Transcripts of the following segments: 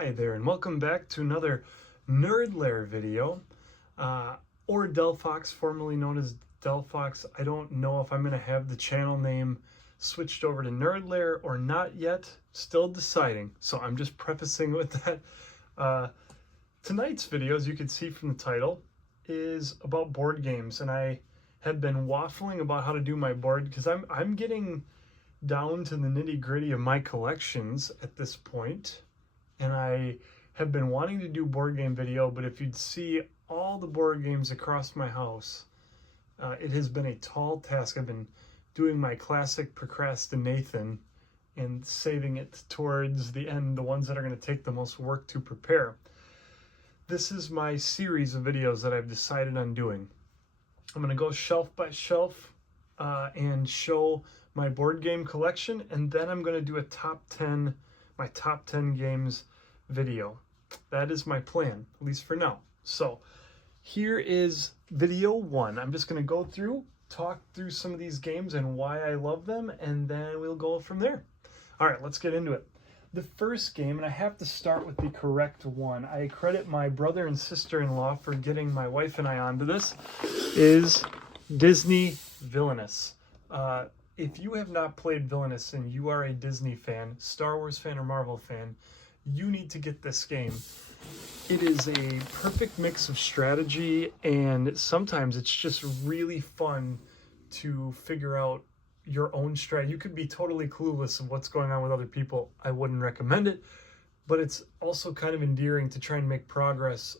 Hi there, and welcome back to another Nerd Lair video, or Delphox, formerly known as Delphox. I don't know if I'm going to have the channel name switched over to Nerd Lair or not yet. Still deciding, so I'm just prefacing with that. Tonight's video, as you can see from the title, is about board games, and I have been waffling about how to do my board because I'm getting down to the nitty-gritty of my collections at this point. And I have been wanting to do board game video, but if you'd see all the board games across my house, it has been a tall task. I've been doing my classic procrastination and saving it towards the end, the ones that are going to take the most work to prepare. This is my series of videos that I've decided on doing. I'm going to go shelf by shelf and show my board game collection, and then I'm going to do a my top 10 games video. That is my plan, at least for now. So here is video 1. I'm just going to go through, talk through some of these games and why I love them, and then we'll go from there. All right, let's get into it. The first game, and I have to start with the correct one. I credit my brother and sister-in-law for getting my wife and I onto this, is Disney Villainous. If you have not played Villainous and you are a Disney fan, Star Wars fan, or Marvel fan, you need to get this game. It is a perfect mix of strategy, and sometimes it's just really fun to figure out your own strategy. You could be totally clueless of what's going on with other people. I wouldn't recommend it, but it's also kind of endearing to try and make progress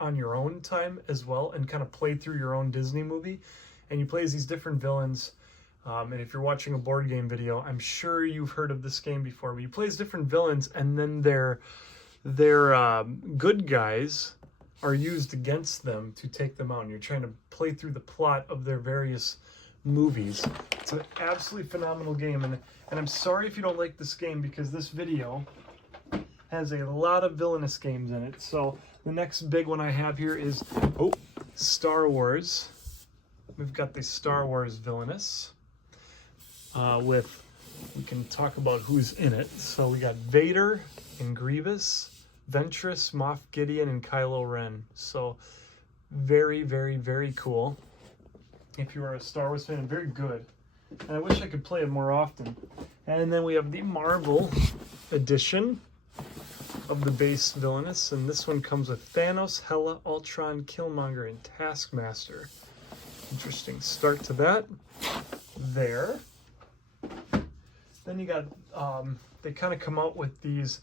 on your own time as well, and kind of play through your own Disney movie. And you play as these different villains. And if you're watching a board game video, I'm sure you've heard of this game before, but you play as different villains, and then their good guys are used against them to take them out. And you're trying to play through the plot of their various movies. It's an absolutely phenomenal game, and I'm sorry if you don't like this game, because this video has a lot of villainous games in it. So the next big one I have here is Star Wars. We've got the Star Wars Villainous. We can talk about who's in it. So we got Vader and Grievous, Ventress, Moff Gideon, and Kylo Ren. So very, very, very cool. If you are a Star Wars fan, very good. And I wish I could play it more often. And then we have the Marvel edition of the base Villainous, and this one comes with Thanos, Hela, Ultron, Killmonger, and Taskmaster. Interesting start to that there. Then you got, they kind of come out with these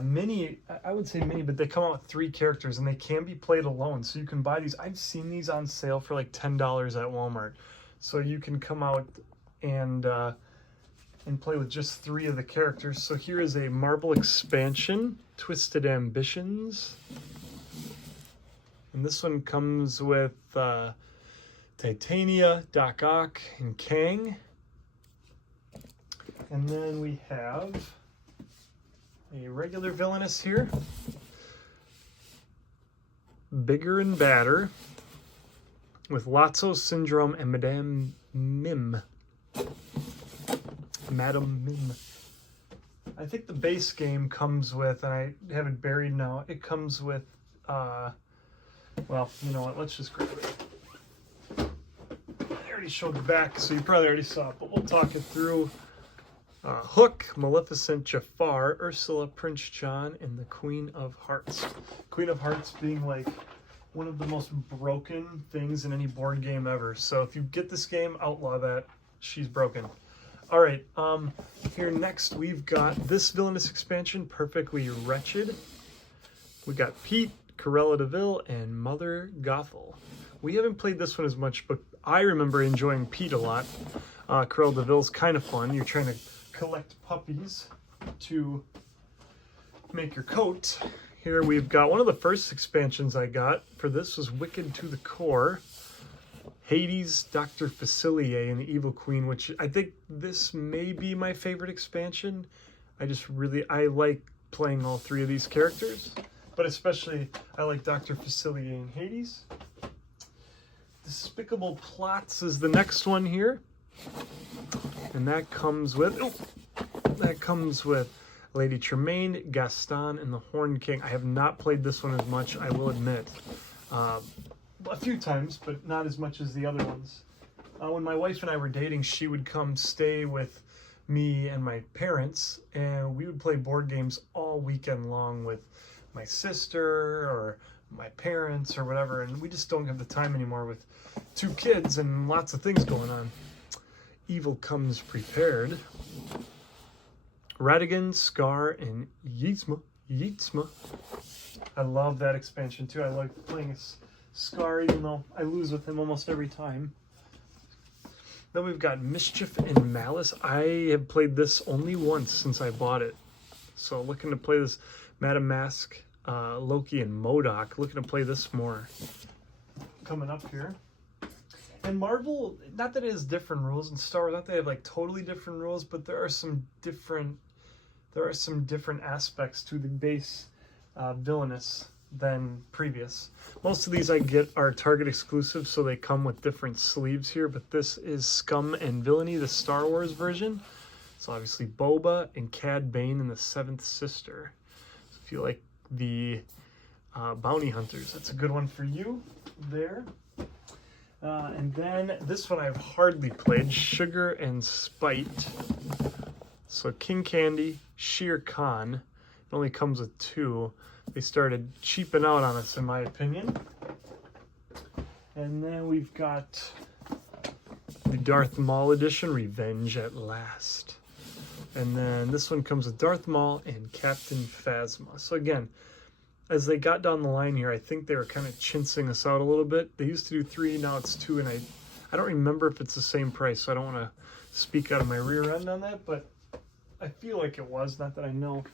mini, I would say mini, but they come out with 3 characters, and they can be played alone. So you can buy these. I've seen these on sale for like $10 at Walmart. So you can come out and play with just 3 of the characters. So here is a Marvel expansion, Twisted Ambitions. And this one comes with Titania, Doc Ock, and Kang. And then we have a regular Villainous here. Bigger and Badder, with Lotso Syndrome and Madame Mim. Madame Mim. I think the base game comes with, and I have it buried now, it comes with, well, you know what, let's just grab it. I already showed the back, so you probably already saw it, but we'll talk it through. Hook, Maleficent, Jafar, Ursula, Prince John, and the Queen of Hearts. Queen of Hearts being like one of the most broken things in any board game ever. So if you get this game, outlaw that. She's broken. All right, here next we've got this Villainous expansion, Perfectly Wretched. We got Pete, Cruella de Vil, and Mother Gothel. We haven't played this one as much, but I remember enjoying Pete a lot. Cruella de Vil's kind of fun. You're trying to collect puppies to make your coat. Here we've got one of the first expansions I got for this was Wicked to the Core. Hades, Dr. Facilier, and the Evil Queen, which I think this may be my favorite expansion. I like playing all 3 of these characters, but especially I like Dr. Facilier and Hades. Despicable Plots is the next one here. And that comes with Lady Tremaine, Gaston, and the Horned King. I have not played this one as much, I will admit. A few times, but not as much as the other ones. When my wife and I were dating, she would come stay with me and my parents, and we would play board games all weekend long with my sister or my parents or whatever, and we just don't have the time anymore with 2 kids and lots of things going on. Evil Comes Prepared. Ratigan, Scar, and Yeetsma. I love that expansion too. I like playing Scar, even though I lose with him almost every time. Then we've got Mischief and Malice. I have played this only once since I bought it. So looking to play this. Madame Mask, Loki, and MODOK. Looking to play this more. Coming up here. And Marvel, not that it has different rules, and Star Wars, not that they have like totally different rules, but there are some different aspects to the base Villainous than previous. Most of these I get are Target exclusive, so they come with different sleeves here, but this is Scum and Villainy, the Star Wars version. So obviously Boba and Cad Bane and the Seventh Sister. So if you like the bounty hunters, that's a good one for you there. And then this one I've hardly played, Sugar and Spite. So King Candy, Shere Khan. It only comes with 2. They started cheaping out on us, in my opinion. And then we've got the Darth Maul edition, Revenge at Last. And then this one comes with Darth Maul and Captain Phasma. So again, as they got down the line here, I think they were kind of chinsing us out a little bit. They used to do 3, now it's 2, and I don't remember if it's the same price, so I don't want to speak out of my rear end on that, but I feel like it was, not that I know.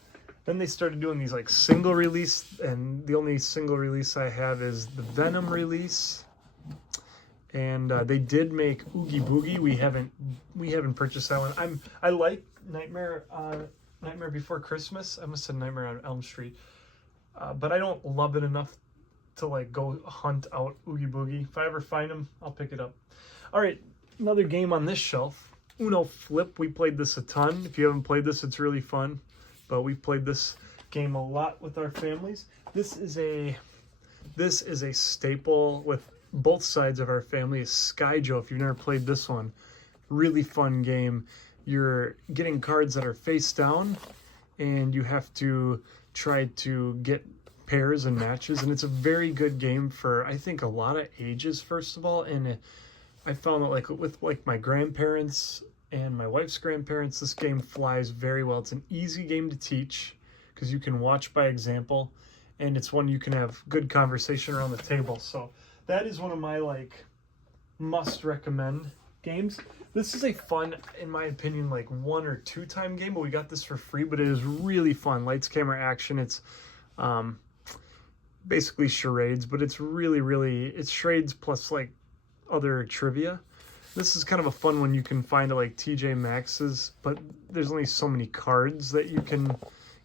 Then they started doing these like single release, and the only single release I have is the Venom release. And they did make Oogie Boogie. We haven't purchased that one. I like Nightmare Before Christmas. I must have Nightmare on Elm Street, but I don't love it enough to like go hunt out Oogie Boogie. If I ever find them, I'll pick it up. All right, another game on this shelf. Uno Flip. We played this a ton. If you haven't played this, it's really fun. But we've played this game a lot with our families. This is a staple with both sides of our family. Is Skyjo. If you've never played this one, really fun game. You're getting cards that are face down, and you have to try to get pairs and matches. And it's a very good game for, I think, a lot of ages, first of all. And I found that like with like my grandparents and my wife's grandparents, this game flies very well. It's an easy game to teach because you can watch by example, and it's one you can have good conversation around the table. So that is one of my like must recommend games. This is a fun, in my opinion, like 1 or 2 time game, but we got this for free, but it is really fun. Lights, camera, action. It's basically charades, but it's really, it's charades plus like other trivia. This is kind of a fun one you can find at like TJ Maxx's, but there's only so many cards that you can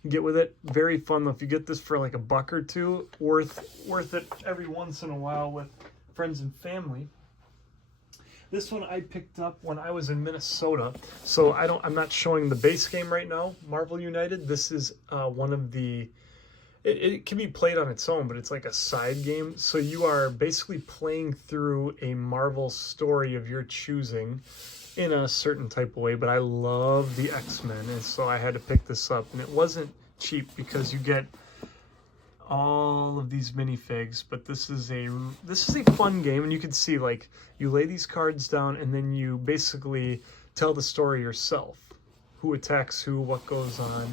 get with it. Very fun though. If you get this for like $1 or $2, worth it every once in a while with friends and family. This one I picked up when I was in Minnesota, so I'm not showing the base game right now, Marvel United. This is one of the, it can be played on its own, but it's like a side game. So you are basically playing through a Marvel story of your choosing in a certain type of way. But I love the X-Men, and so I had to pick this up. And it wasn't cheap because you get all of these minifigs. But this is a fun game, and you can see like you lay these cards down, and then you basically tell the story yourself. Who attacks who, what goes on.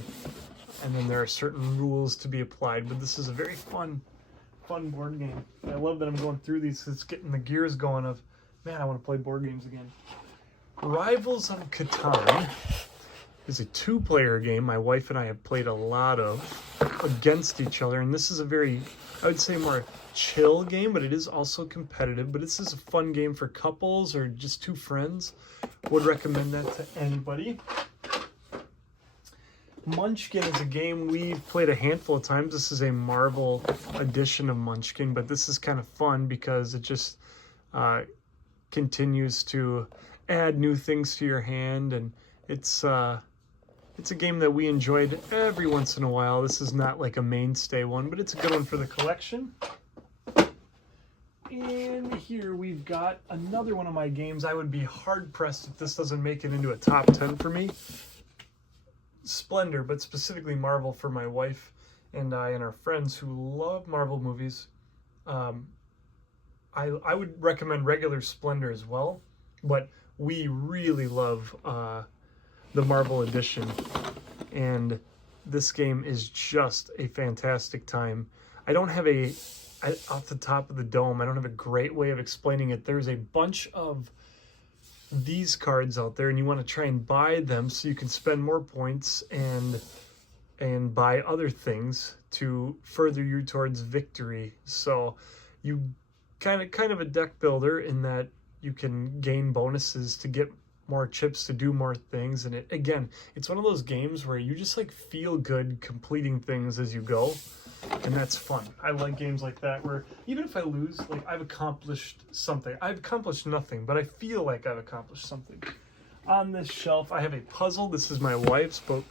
And then there are certain rules to be applied, but this is a very fun board game. I love that I'm going through these. It's getting the gears going of, man, I want to play board games again. Rivals of Catan is a 2-player game my wife and I have played a lot of against each other, and this is a very, I would say, more chill game, but it is also competitive. But this is a fun game for couples or just 2 friends. Would recommend that to anybody. Munchkin is a game we've played a handful of times. This is a Marvel edition of Munchkin, but this is kind of fun because it just continues to add new things to your hand, and it's It's a game that we enjoyed every once in a while. This is not like a mainstay one, but it's a good one for the collection. And here we've got another one of my games. I would be hard-pressed if this doesn't make it into a top 10 for me. Splendor, but specifically Marvel for my wife and I and our friends who love Marvel movies. I would recommend regular Splendor as well, but we really love the Marvel edition, and this game is just a fantastic time. I don't have off the top of the dome, I don't have a great way of explaining it. There's a bunch of these cards out there, and you want to try and buy them so you can spend more points and buy other things to further you towards victory. So you kind of a deck builder in that you can gain bonuses to get more chips to do more things. And it's one of those games where you just like feel good completing things as you go, and that's fun. I like games like that where even if I lose, like I've accomplished something. I've accomplished nothing, but I feel like I've accomplished something. On this shelf I have a puzzle. This is my wife's, but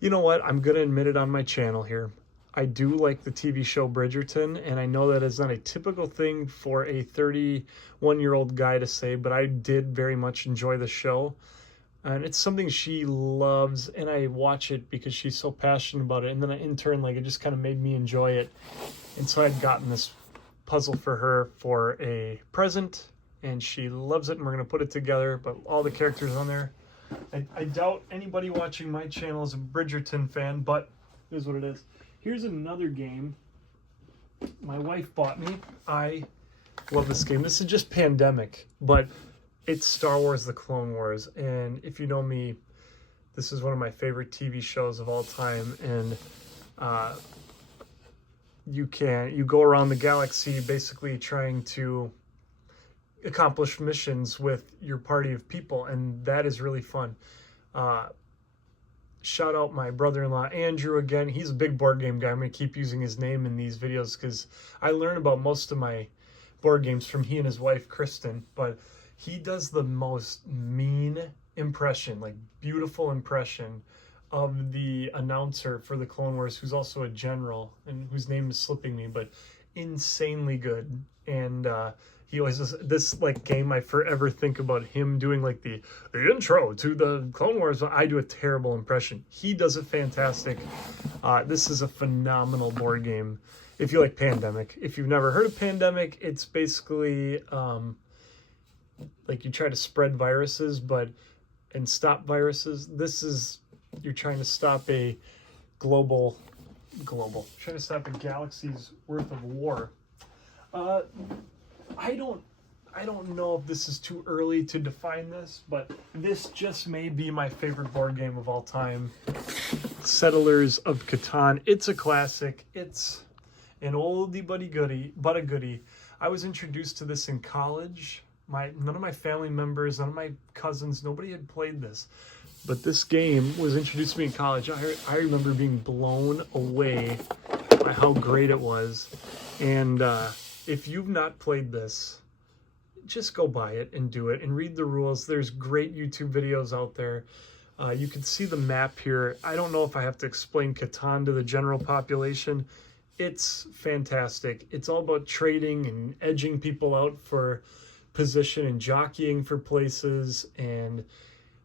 you know what, I'm gonna admit it on my channel here. I do like the TV show Bridgerton, and I know that is not a typical thing for a 31-year-old guy to say, but I did very much enjoy the show. And it's something she loves, and I watch it because she's so passionate about it. And then in turn, like, it just kind of made me enjoy it. And so I'd gotten this puzzle for her for a present, and she loves it, and we're going to put it together. But all the characters on there, I doubt anybody watching my channel is a Bridgerton fan, but it is what it is. Here's another game my wife bought me. I love this game. This is just Pandemic, but it's Star Wars: The Clone Wars. And if you know me, this is one of my favorite TV shows of all time. And you go around the galaxy basically trying to accomplish missions with your party of people, and that is really fun. Shout out my brother-in-law Andrew again. He's a big board game guy. I'm going to keep using his name in these videos because I learn about most of my board games from he and his wife Kristen. But he does the most mean impression, like beautiful impression of the announcer for the Clone Wars, who's also a general and whose name is slipping me, but insanely good. And he always does this like game. I forever think about him doing like the intro to the Clone Wars. I do a terrible impression. He does it fantastic. This is a phenomenal board game. If you like Pandemic, if you've never heard of Pandemic, it's basically like you try to spread viruses, and stop viruses. This is, you're trying to stop a trying to stop a galaxy's worth of war. I don't know if this is too early to define this, but this just may be my favorite board game of all time. Settlers of Catan. It's a classic. It's an oldie but a goodie. I was introduced to this in college. None of my family members, none of my cousins, nobody had played this. But this game was introduced to me in college. I remember being blown away by how great it was. And if you've not played this, just go buy it and do it and read the rules. There's great YouTube videos out there. You can see the map here. I don't know if I have to explain Catan to the general population. It's fantastic. It's all about trading and edging people out for position and jockeying for places. And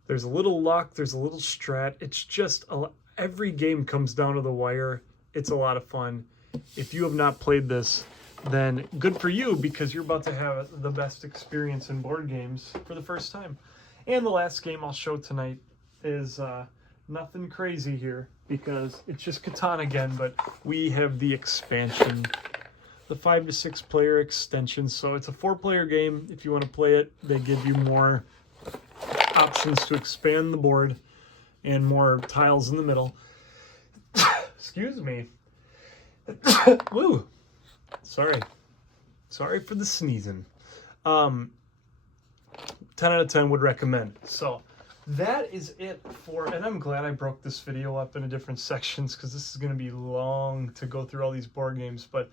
there's a little luck. There's a little strat. It's just, every game comes down to the wire. It's a lot of fun. If you have not played this, then good for you, because you're about to have the best experience in board games for the first time. And the last game I'll show tonight is nothing crazy here, because it's just Catan again, but we have the expansion, the 5 to 6 player extension. So it's a 4-player game. If you want to play it, they give you more options to expand the board and more tiles in the middle. Excuse me. Woo. Sorry for the sneezing. 10 out of 10 would recommend. So that is it for, and I'm glad I broke this video up into different sections, because this is going to be long to go through all these board games, but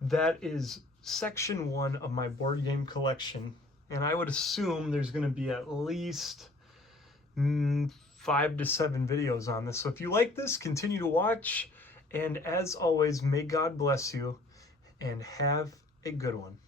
that is section 1 of my board game collection. And I would assume there's going to be at least 5 5 to 7 videos on this. So if you like this, continue to watch. And as always, may God bless you and have a good one.